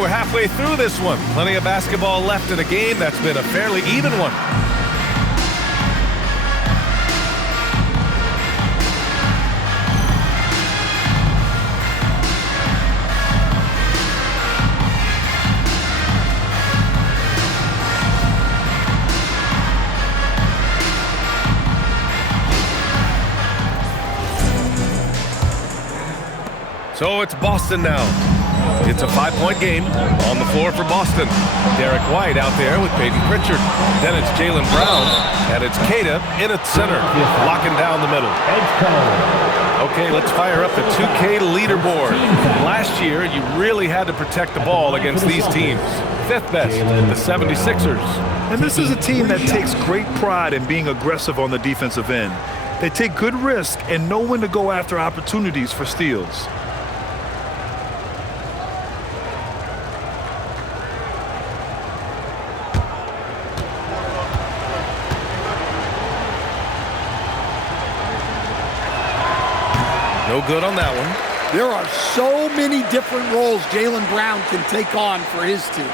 we're halfway through this one. Plenty of basketball left in a game that's been a fairly even one. So it's Boston now. It's a 5-point game on the floor for Boston. Derek White out there with Peyton Pritchard. Then it's Jaylen Brown, and it's Queta in at center, locking down the middle. Okay, let's fire up the 2K leaderboard. Last year, you really had to protect the ball against these teams. Fifth best, the 76ers. And this is a team that takes great pride in being aggressive on the defensive end. They take good risk and know when to go after opportunities for steals. No good on that one. There are so many different roles Jaylen Brown can take on for his team.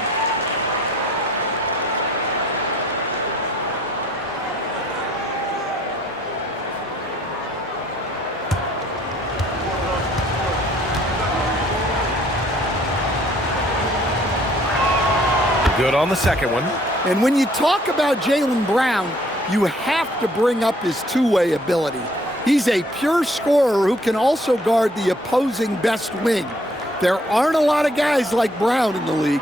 Good on the second one. And when you talk about Jaylen Brown, you have to bring up his two-way ability. He's a pure scorer who can also guard the opposing best wing. There aren't a lot of guys like Brown in the league.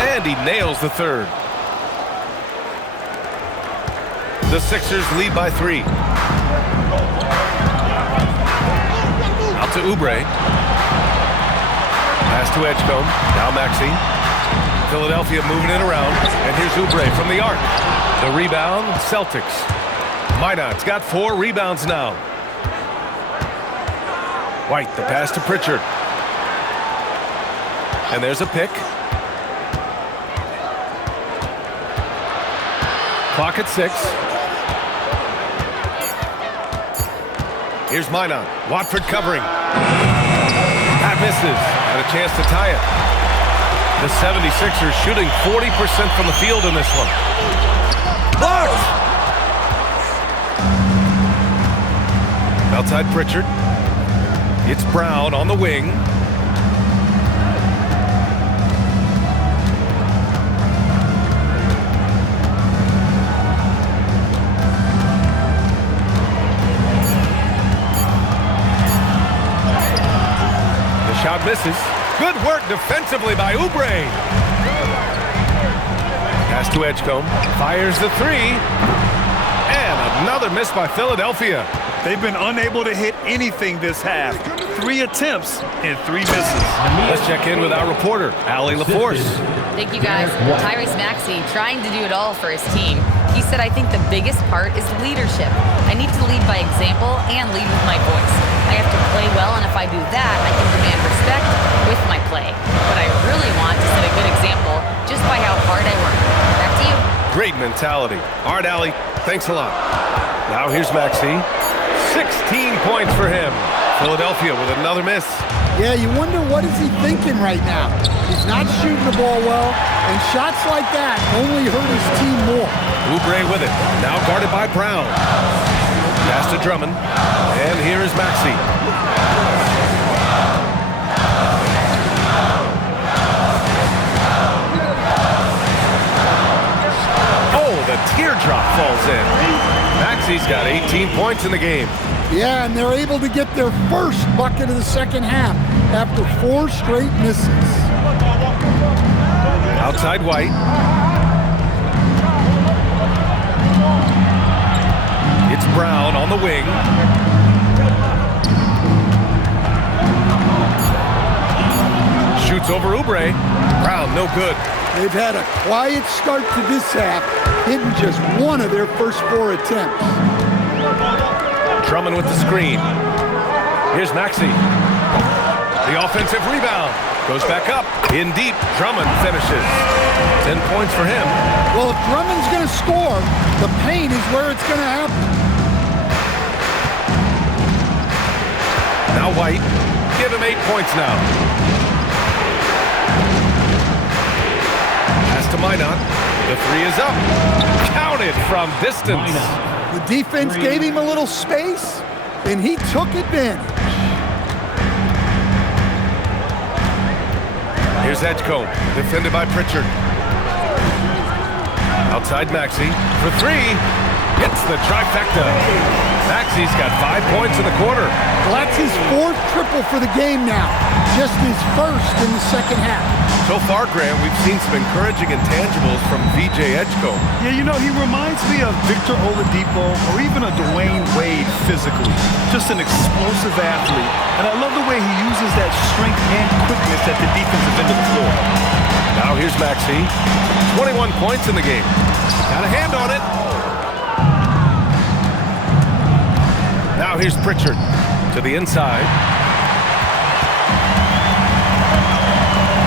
And he nails the third. The Sixers lead by 3. Out to Oubre. Pass to Edgecombe. Now Maxey. Philadelphia moving it around. And here's Oubre from the arc. The rebound, Celtics. Minot's got 4 rebounds now. White, the pass to Pritchard. And there's a pick. Clock at 6. Here's Minot. Watford covering. That misses. And a chance to tie it. The 76ers shooting 40% from the field in this one. Blocked! Outside Pritchard. It's Brown on the wing. The shot misses. Good work defensively by Oubre. Pass to Edgecombe. Fires the 3. And another miss by Philadelphia. They've been unable to hit anything this half. 3 attempts and 3 misses. Let's check in with our reporter, Allie LaForce. Thank you, guys. Tyrese Maxey trying to do it all for his team. He said, I think the biggest part is leadership. I need to lead by example and lead with my voice. I have to play well, and if I do that, I can demand respect with my play. But I really want to set a good example just by how hard I work. Back to you. Great mentality. All right, Allie, thanks a lot. Now here's Maxey. 16 points for him. Philadelphia with another miss. Yeah, you wonder what is he thinking right now. He's not shooting the ball well, and shots like that only hurt his team more. Oubre with it. Now guarded by Brown. Pass to Drummond. And here is Maxey. Oh, the teardrop falls in. Maxey's got 18 points in the game. Yeah, and they're able to get their first bucket of the second half after 4 straight misses. Outside White. It's Brown on the wing. Shoots over Oubre. Brown, no good. They've had a quiet start to this half, hitting just 1 of their first 4 attempts. Drummond with the screen. Here's Maxey. The offensive rebound. Goes back up. In deep. Drummond finishes. 10 points for him. Well, if Drummond's going to score, the paint is where it's going to happen. Now White. Give him 8 points now. Pass to Minot. The three is up. Counted from distance. The defense gave him a little space, and he took advantage. Here's Edgecombe, defended by Pritchard. Outside Maxey for three. Hits the trifecta. Maxey's got 5 points in the quarter. Well, that's his 4th triple for the game now. Just his 1st in the second half. So far, Graham, we've seen some encouraging intangibles from VJ Edgecombe. Yeah, you know, he reminds me of Victor Oladipo or even a Dwayne Wade physically. Just an explosive athlete. And I love the way he uses that strength and quickness at the defensive end of the floor. Now here's Maxey. 21 points in the game. Got a hand on it. Now here's Pritchard to the inside.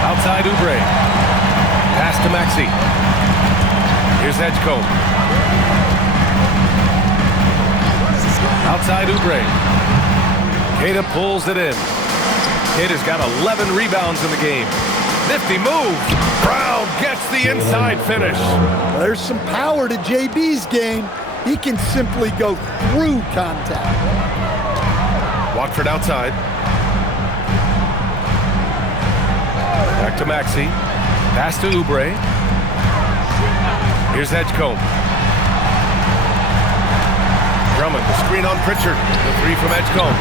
Outside Oubre. Pass to Maxey. Here's Edgecombe. Outside Oubre. Queta pulls it in. Queta's got 11 rebounds in the game. Nifty move. Brown gets the inside finish. There's some power to JB's game. He can simply go through contact. Watford outside. Back to Maxey. Pass to Oubre. Here's Edgecombe. Drummond, the screen on Pritchard. The three from Edgecombe.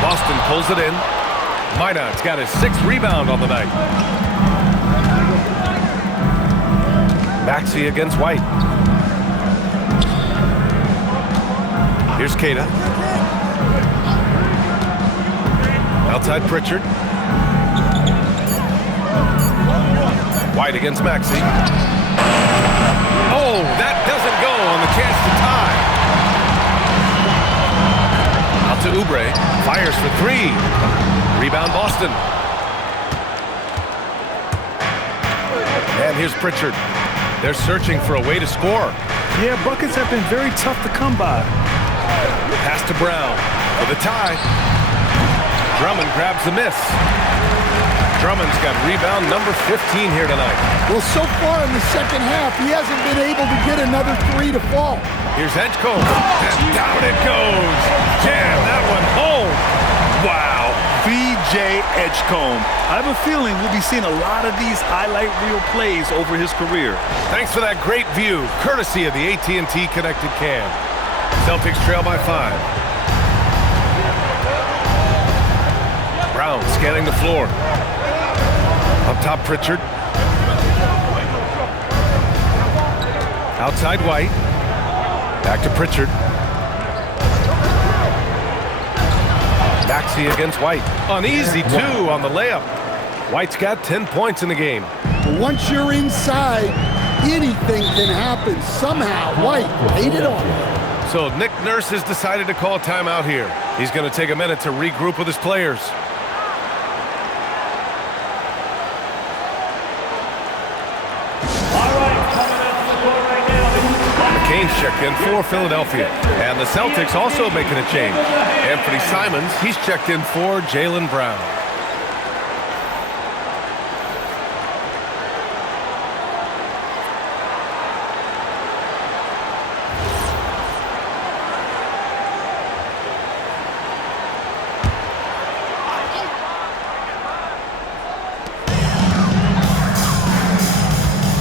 Boston pulls it in. Minot's got his 6th rebound on the night. Maxey against White. Here's Queta. Outside Pritchard. White against Maxey. Oh, that doesn't go on the chance to tie. Out to Oubre. Fires for three. Rebound Boston. And here's Pritchard. They're searching for a way to score. Yeah, buckets have been very tough to come by. Pass to Brown for the tie. Drummond grabs the miss. Drummond's got rebound number 15 here tonight. Well, so far in the second half, he hasn't been able to get another three to fall. Here's Edgecombe, and down it goes. Jam that one home. Wow. VJ Edgecombe. I have a feeling we'll be seeing a lot of these highlight reel plays over his career. Thanks for that great view, courtesy of the AT&T Connected Cam. Celtics trail by 5. Brown scanning the floor. Up top, Pritchard. Outside White. Back to Pritchard. Maxey against White. Uneasy, too, on the layup. White's got 10 points in the game. Once you're inside, anything can happen. Somehow, White made it on. So Nick Nurse has decided to call timeout here. He's going to take a minute to regroup with his players. McCain's checked in for Philadelphia. And the Celtics also making a change. Anthony Simons, he's checked in for Jaylen Brown.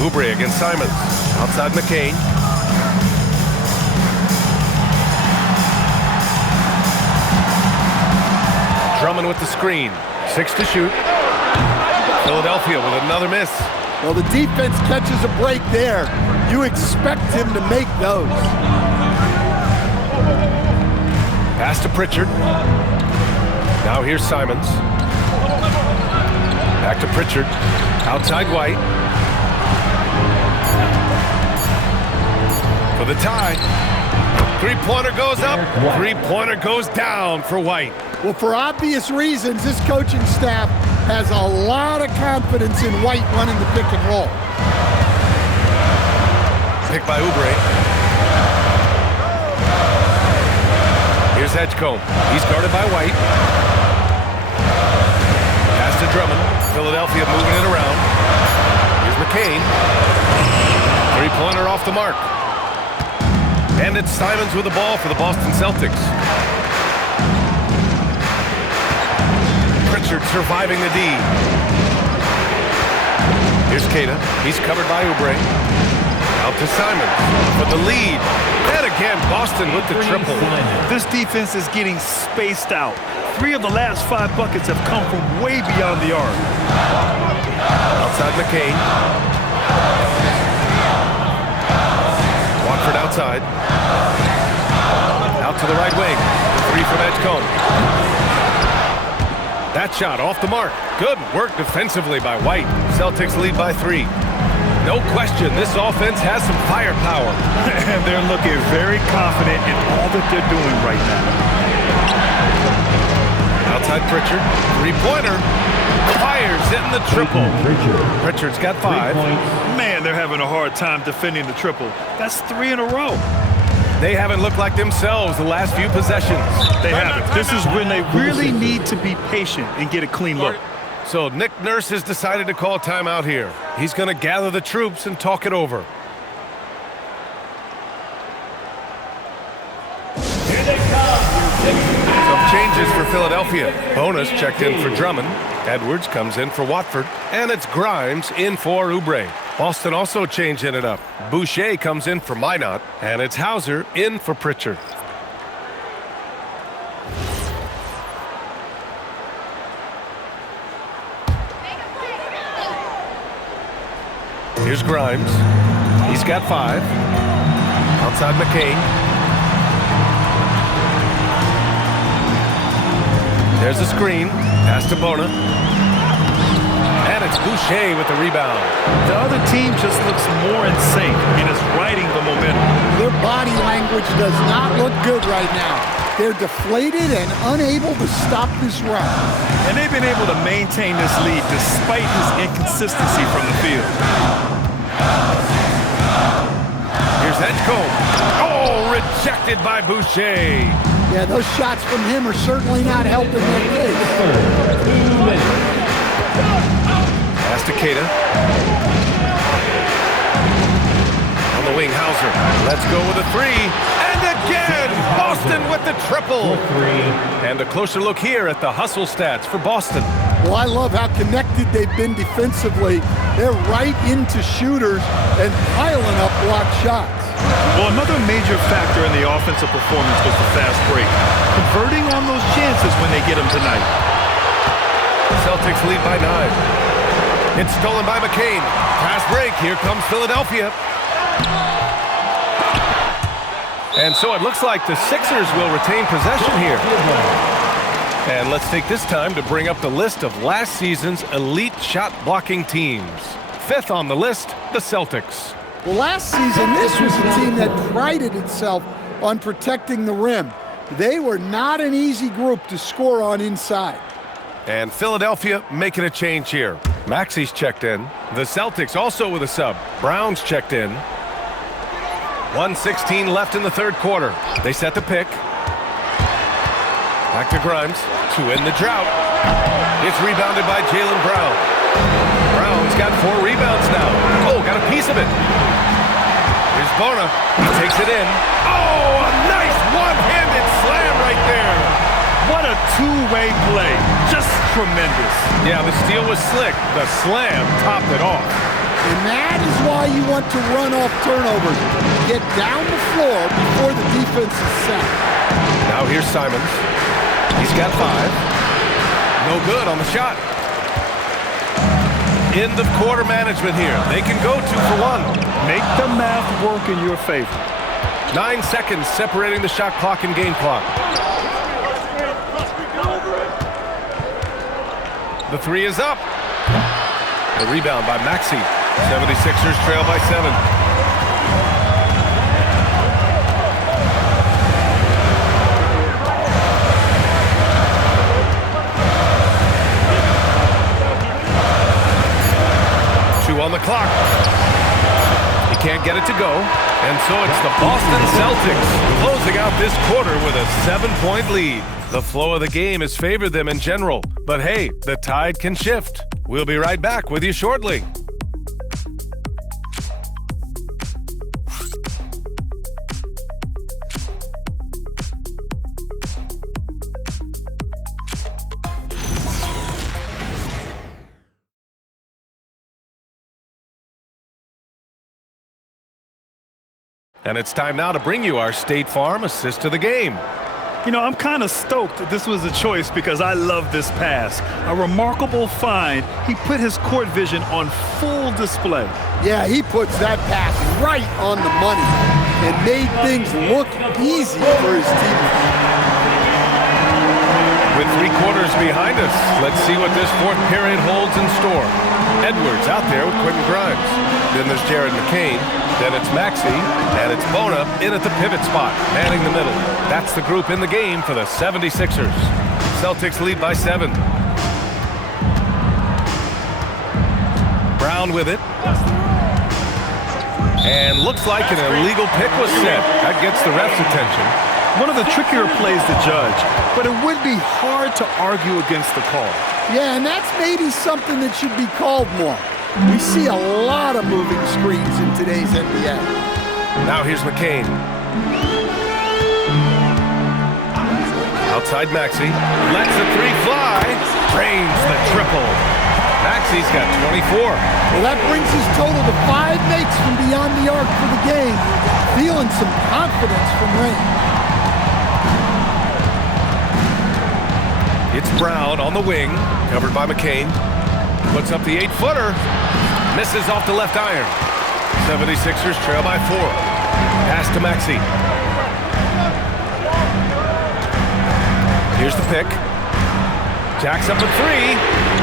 Oubre against Simons. Outside McCain. Drummond with the screen. 6 to shoot. Philadelphia with another miss. Well, the defense catches a break there. You expect him to make those. Pass to Pritchard. Now here's Simons. Back to Pritchard. Outside White. For the tie. Three-pointer goes up. Three-pointer goes down for White. Well, for obvious reasons, this coaching staff has a lot of confidence in White running the pick and roll. Pick by Oubre. Here's Edgecombe. He's guarded by White. Philadelphia moving it around. Here's McCain. Three-pointer off the mark. And it's Simons with the ball for the Boston Celtics. Pritchard surviving the D. Here's Keita. He's covered by Oubre. Out to Simons for the lead. And again, Boston with the triple. This defense is getting spaced out. 3 of the last 5 buckets have come from way beyond the arc. Outside McCain. Watford outside. Out to the right wing. 3 from Edgecombe. That shot off the mark. Good work defensively by White. Celtics lead by 3. No question, this offense has some firepower. And they're looking very confident in all that they're doing right now. Outside Pritchard. Three-pointer. Fires in the triple. Pritchard's got 5. Man, they're having a hard time defending the triple. That's 3 in a row. They haven't looked like themselves the last few possessions. They haven't. This is when they really need to be patient and get a clean look. So Nick Nurse has decided to call timeout here. He's going to gather the troops and talk it over. Some changes for Philadelphia. Bonus checked in for Drummond. Edwards comes in for Watford. And it's Grimes in for Oubre. Boston also changing it up. Boucher comes in for Minot. And it's Hauser in for Pritchard. Here's Grimes. He's got 5. Outside McCain. There's a screen. Pass to Bona. And it's Boucher with the rebound. The other team just looks more in sync and is riding the momentum. Their body language does not look good right now. They're deflated and unable to stop this run. And they've been able to maintain this lead despite his inconsistency from the field. Here's Edgecombe. Oh, rejected by Boucher. Yeah, those shots from him are certainly not helping their case. Pass to Keita. On the wing, Hauser. Let's go with a 3. And again, Boston with the triple. And a closer look here at the hustle stats for Boston. Well, I love how connected they've been defensively. They're right into shooters and piling up blocked shots. Well, another major factor in the offensive performance was the fast break. Converting on those chances when they get them tonight. Celtics lead by 9. It's stolen by McCain. Fast break. Here comes Philadelphia. And so it looks like the Sixers will retain possession here. And let's take this time to bring up the list of last season's elite shot blocking teams. 5th on the list, the Celtics. Well, last season, this was a team that prided itself on protecting the rim. They were not an easy group to score on inside. And Philadelphia making a change here. Maxi's checked in. The Celtics also with a sub. Brown's checked in. 1:16 left in the 3rd quarter. They set the pick. Back to Grimes to end the drought. It's rebounded by Jaylen Brown. Brown's got 4 rebounds now. Oh, got a piece of it. Here's Bona. He takes it in. Oh, a nice one-handed slam right there. What a two-way play. Just tremendous. Yeah, the steal was slick. The slam topped it off. And that is why you want to run off turnovers. Get down the floor before the defense is set. Now here's Simons. He's got 5. No good on the shot. End of quarter management here. They can go 2 for 1. Make the math work in your favor. 9 seconds separating the shot clock and game clock. The 3 is up. The rebound by Maxey. 76ers trail by 7. On the clock. He can't get it to go. And so it's the Boston Celtics closing out this quarter with a 7-point lead. The flow of the game has favored them in general. But hey, the tide can shift. We'll be right back with you shortly. And it's time now to bring you our State Farm assist of the game. You know, I'm kind of stoked that this was a choice because I love this pass. A remarkable find. He put his court vision on full display. Yeah, he puts that pass right on the money and made things look easy for his teammates. With 3 quarters behind us, let's see what this fourth period holds in store. Edwards out there with Quentin Grimes. Then there's Jared McCain. Then it's Maxey, and it's Bona in at the pivot spot, manning the middle. That's the group in the game for the 76ers. Celtics lead by 7. Brown with it. And looks like an illegal pick was set. That gets the ref's attention. One of the trickier plays to judge, but it would be hard to argue against the call. Yeah, and that's maybe something that should be called more. We see a lot of moving screens in today's NBA. Now here's McCain. Outside Maxey. Lets the 3 fly. Drains the triple. Maxey's got 24. Well, that brings his total to 5 makes from beyond the arc for the game. Feeling some confidence from Rain. It's Brown on the wing, covered by McCain. Puts up the 8-footer. Misses off the left iron. 76ers trail by 4. Pass to Maxey. Here's the pick. Jacks up a 3.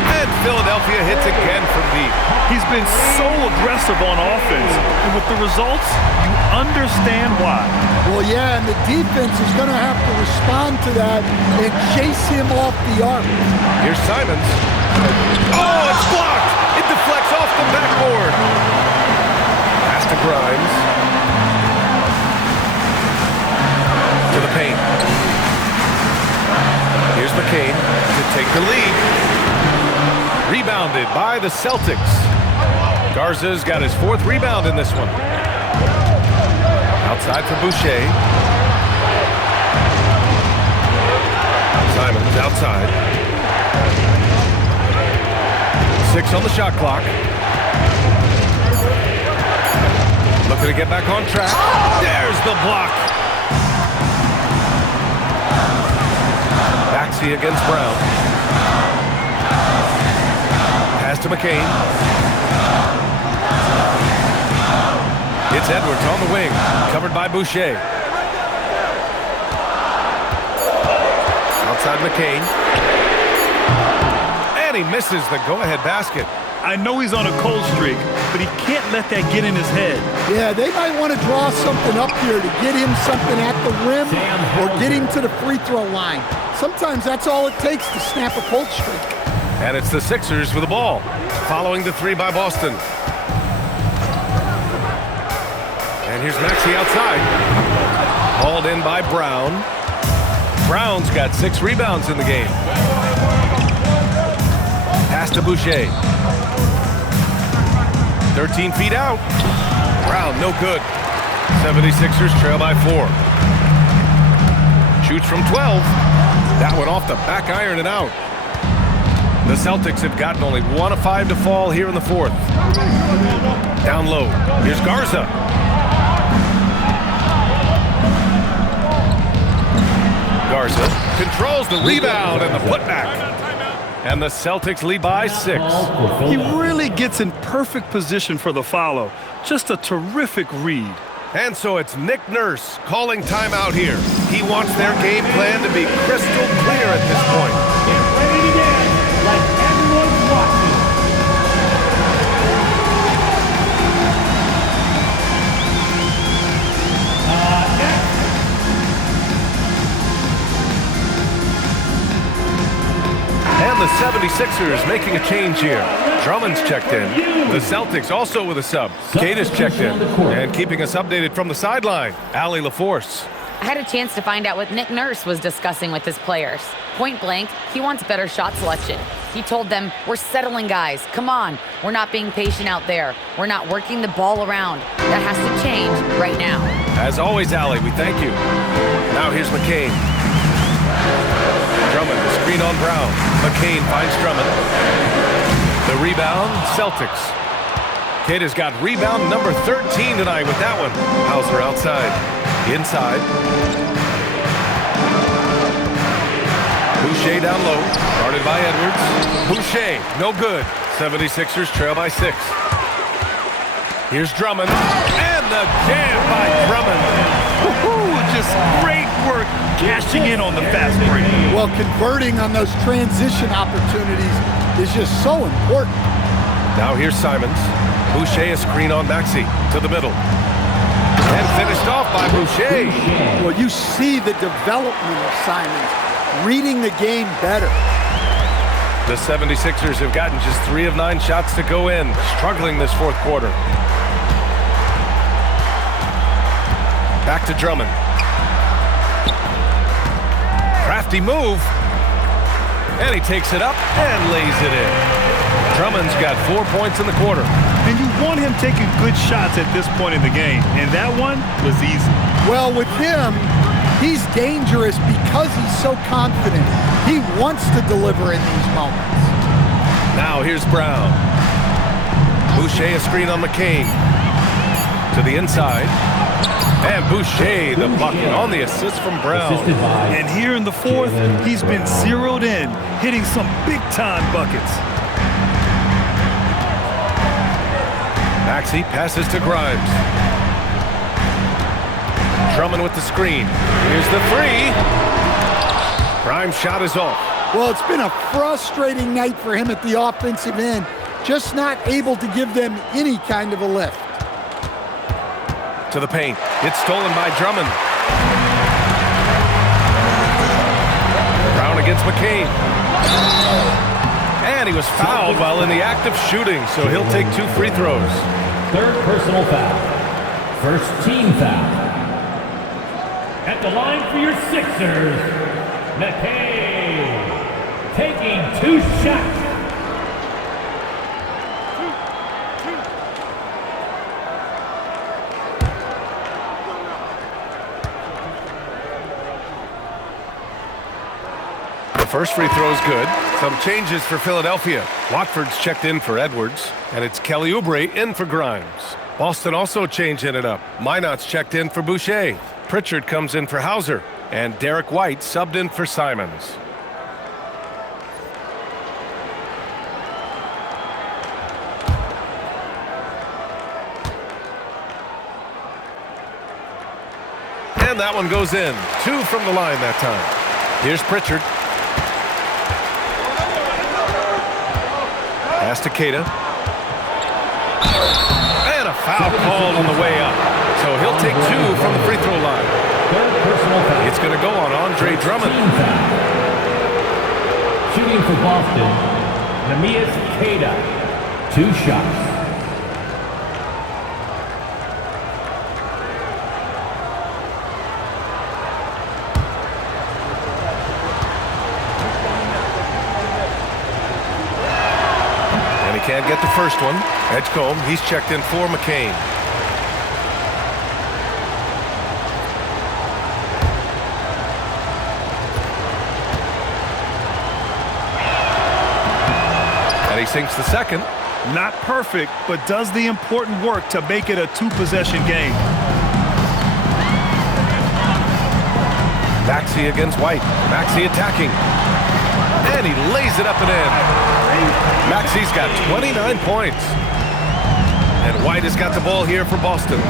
And Philadelphia hits again from deep. He's been so aggressive on offense, and with the results, you understand why. Well, yeah, and the defense is going to have to respond to that and chase him off the arc. Here's Simons. Oh, it's blocked! It deflects off the backboard. Pass to Grimes. To the paint. Here's McCain to take the lead. Rebounded by the Celtics. Garza's got his 4th rebound in this one. Outside for Boucher. Simons outside. 6 on the shot clock. Looking to get back on track. There's the block. Maxey against Brown. Pass to McCain. It's Edwards on the wing, covered by Boucher. Outside McCain. And he misses the go-ahead basket. I know he's on a cold streak, but he can't let that get in his head. Yeah, they might want to draw something up here to get him something at the rim or get him to the free throw line. Sometimes that's all it takes to snap a cold streak. And it's the Sixers with the ball, following the 3 by Boston. And here's Maxey outside. Hauled in by Brown. Brown's got 6 rebounds in the game. Pass to Boucher. 13 feet out. Brown, no good. 76ers trail by 4. Shoots from 12. That one off the back iron and out. The Celtics have gotten only 1 of 5 to fall here in the 4th. Down low. Here's Garza. Garza controls the rebound and the putback. And the Celtics lead by 6. He really gets in perfect position for the follow. Just a terrific read. And so it's Nick Nurse calling timeout here. He wants their game plan to be crystal clear at this point. Get ready to dance like everyone's watching. And the 76ers making a change here. Drummond's checked in. The Celtics also with a sub. Kata's checked in. And keeping us updated from the sideline, Allie LaForce. I had a chance to find out what Nick Nurse was discussing with his players. Point blank, he wants better shot selection. He told them, we're settling, guys. Come on. We're not being patient out there. We're not working the ball around. That has to change right now. As always, Allie, we thank you. Now here's McCain. Drummond, the screen on Brown. McCain finds Drummond. The rebound, Celtics. Cater's got rebound number 13 tonight with that one. Hauser outside. Inside. Boucher down low. Guarded by Edwards. Boucher, no good. 76ers trail by 6. Here's Drummond. And the jam by Drummond. Woohoo! Just great work cashing in on the fast break. Well, converting on those transition opportunities is just so important. Now here's Simons. Boucher a screen on Maxey to the middle. And finished off by Boucher. Well, you see the development of Simons, reading the game better. The 76ers have gotten just 3 of 9 shots to go in, struggling this fourth quarter. Back to Drummond. Crafty move. And he takes it up and lays it in. Drummond's got 4 points in the quarter. And you want him taking good shots at this point in the game, and that one was easy. Well, with him, he's dangerous because he's so confident. He wants to deliver in these moments. Now here's Brown. Boucher a screen on McCain. To the inside. And Boucher, the bucket on the assist from Brown. And here in the fourth, he's been zeroed in, hitting some big-time buckets. Maxey passes to Grimes. Drummond with the screen. Here's the 3. Grimes' shot is off. Well, it's been a frustrating night for him at the offensive end, just not able to give them any kind of a lift. To the paint. It's stolen by Drummond. Brown against McCain. And he was fouled while in the act of shooting, so he'll take 2 free throws. Third personal foul. First team foul. At the line for your Sixers, McCain taking 2 shots. The first free throw is good. Some changes for Philadelphia. Watford's checked in for Edwards, and it's Kelly Oubre in for Grimes. Boston also changing it up. Minot's checked in for Boucher. Pritchard comes in for Hauser, and Derek White subbed in for Simons. And that one goes in. 2 from the line that time. Here's Pritchard. Pass to Keita. And a foul called on the way up. So he'll take 2 from the free throw line. It's going to go on Andre Drummond. Shooting for Boston, Neemias Queta. 2 shots. Can't get the first one. Edgecombe, he's checked in for McCain. And he sinks the second. Not perfect, but does the important work to make it a 2-possession game. Maxey against White. Maxey attacking. And he lays it up and in. Maxey's got 29 points. And White has got the ball here for Boston.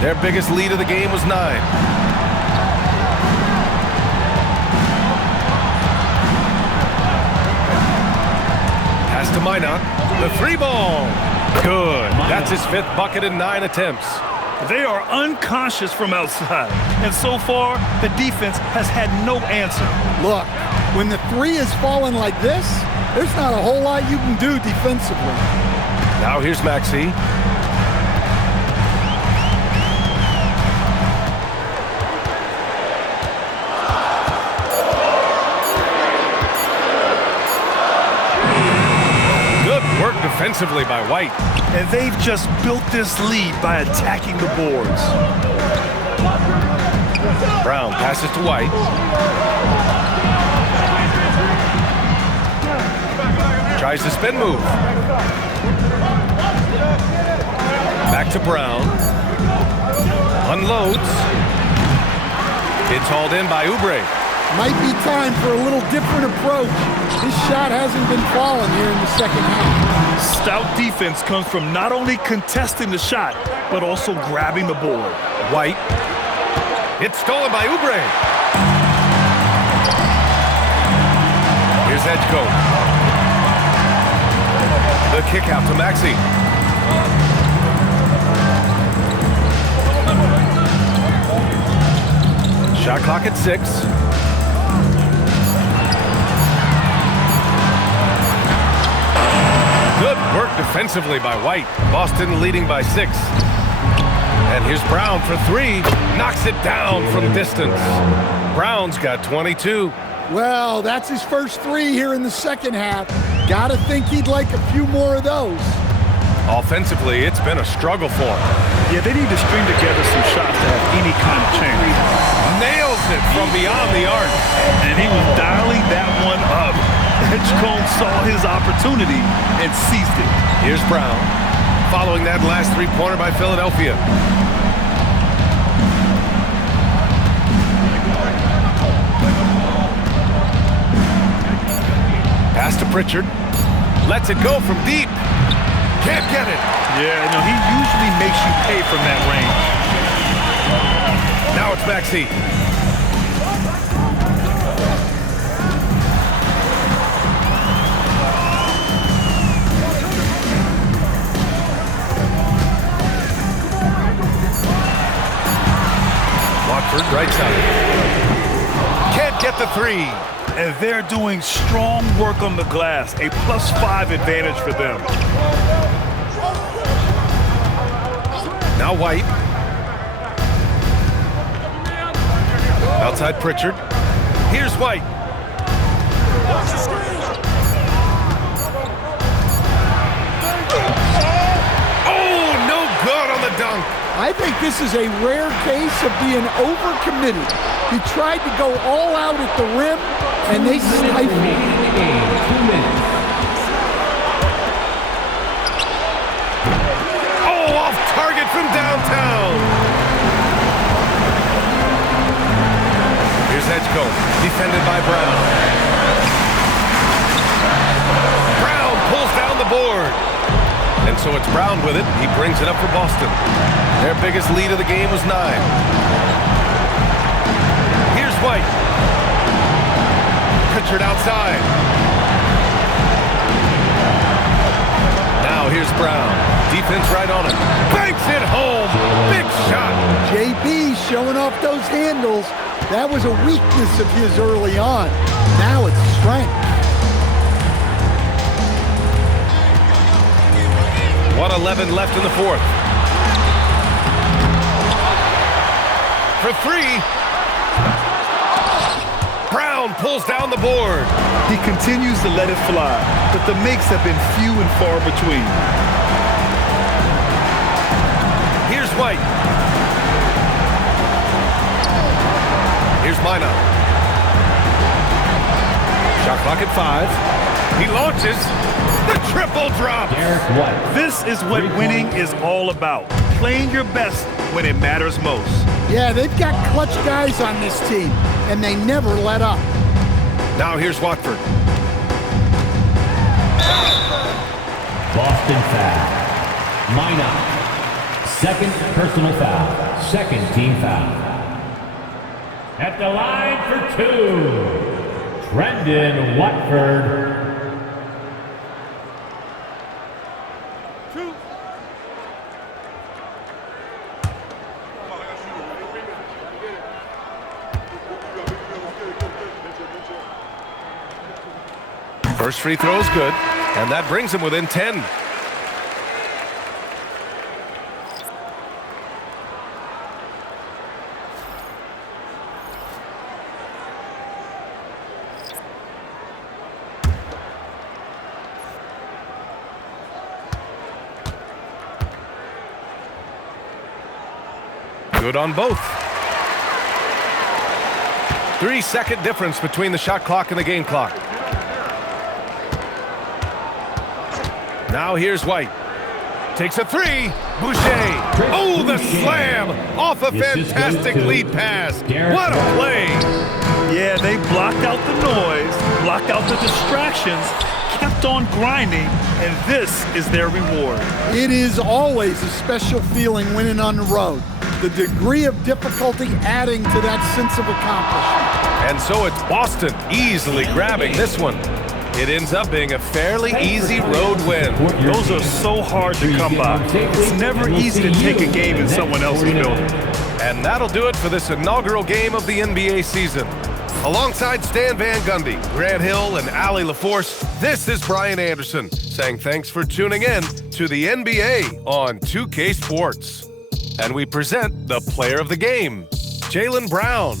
Their biggest lead of the game was 9. Pass to Minot. The 3 ball. Good. That's his 5th bucket in 9 attempts. They are unconscious from outside. And so far, the defense has had no answer. Look, when the 3 is falling like this, there's not a whole lot you can do defensively. Now here's Maxey. defensively by White. And they've just built this lead by attacking the boards. Brown passes to White. Tries the spin move. Back to Brown. Unloads. It's hauled in by Oubre. Might be time for a little different approach. This shot hasn't been falling here in the second half. Stout defense comes from not only contesting the shot, but also grabbing the board. White. It's stolen by Oubre. Here's Edgecombe. The kick out to Maxey. Shot clock at 6. Good work defensively by White. Boston leading by 6. And here's Brown for 3. Knocks it down from distance. Brown's got 22. Well, that's his first 3 here in the second half. Gotta think he'd like a few more of those. Offensively, it's been a struggle for him. Yeah, they need to string together some shots to have any kind of chance. Nails it from beyond the arc. And he was dialing that one up. Edgecombe saw his opportunity and seized it. Here's Brown, following that last three-pointer by Philadelphia. Pass to Pritchard. Lets it go from deep. Can't get it. Yeah, no, he usually makes you pay from that range. Now it's Maxey. Watford, right side. Can't get the 3. And they're doing strong work on the glass, a +5 advantage for them. Now White. Outside Pritchard. Here's White. Oh, no good on the dunk. I think this is a rare case of being overcommitted. He tried to go all out at the rim, and they stifled him. 2 minutes. Oh, off target from downtown. Here's Edgecombe, defended by Brown. Brown pulls down the board. And so it's Brown with it. He brings it up for Boston. Their biggest lead of the game was 9. Here's White. Pritchard outside. Now here's Brown. Defense right on it. Banks it home. Big shot. JB showing off those handles. That was a weakness of his early on. Now it's strength. 1:11 left in the 4th. For 3. Brown pulls down the board. He continues to let it fly, but the makes have been few and far between. Here's White. Here's Mina. Shot clock at 5. He launches. The triple drop. Derek White. This is what winning is all about. Playing your best when it matters most. Yeah, they've got clutch guys on this team, and they never let up. Now here's Watford. Boston foul. Mina. Second personal foul. Second team foul. At the line for 2, Brendan Watford. First free throw is good, and that brings him within 10. Good on both. 3-second difference between the shot clock and the game clock. Now here's White. Takes a three. Boucher. Oh, the slam off a fantastic lead pass. What a play. Yeah, they blocked out the noise, blocked out the distractions, kept on grinding, and this is their reward. It is always a special feeling winning on the road. The degree of difficulty adding to that sense of accomplishment. And so it's Boston easily grabbing this one. It ends up being a fairly easy road win. Those are so hard to come by. It's never easy to take a game in someone else's building. And that'll do it for this inaugural game of the NBA season. Alongside Stan Van Gundy, Grant Hill, and Allie LaForce, this is Brian Anderson saying thanks for tuning in to the NBA on 2K Sports. And we present the player of the game, Jaylen Brown.